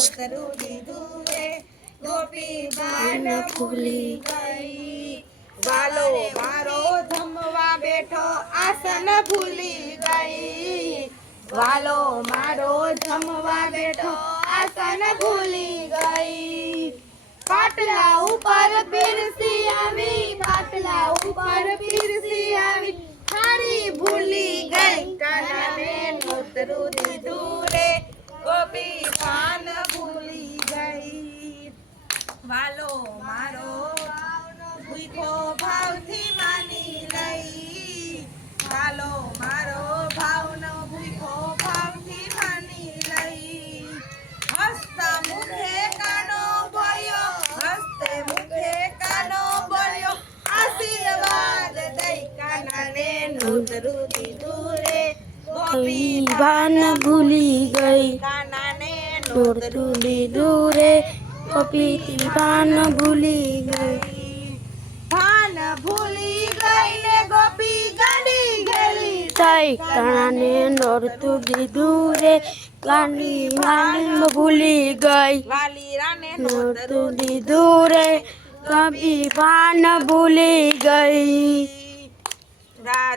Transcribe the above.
નોતરું દીધું રે ગોપી બાન ભૂલી ગઈ વાલો મારો જમવા બેઠો આસન ભૂલી ગઈ વાલો મારો જમવા બેઠો આસન ભૂલી ગઈ પાટલા ઉપર પીરસી આવી પાટલા ઉપર પીરસી આવી થાળી ભૂલી ગઈ કાનાને નોતરું દીધું રે ગોપી પાન ભૂલી ગઈ વાલો મારો ભૂખો ભાવથી માની લઈ વાલો મારો ભાવનો ભૂખો ભાવથી માની લઈ હસતા મુખે કાનો બોલ્યો હસતે મુખે કાનો બોલ્યો આશીર્વાદ દઈ કાનાને નોતરું દીધું રે ગોપી બાન ભૂલી ગઈ કાનાને નોતરું દીધું રે ગોપી બાન ભૂલી ગઈ ભાન ભૂલી ગઈ ને ગોપી ગડી ગયેલી થઈ કાનાને નોરતું દીધું રે ગાંડી માલી ભૂલી ગઈ વાલી રાને નોરતું દીધું રે ગોપી બાન ભૂલી ગઈ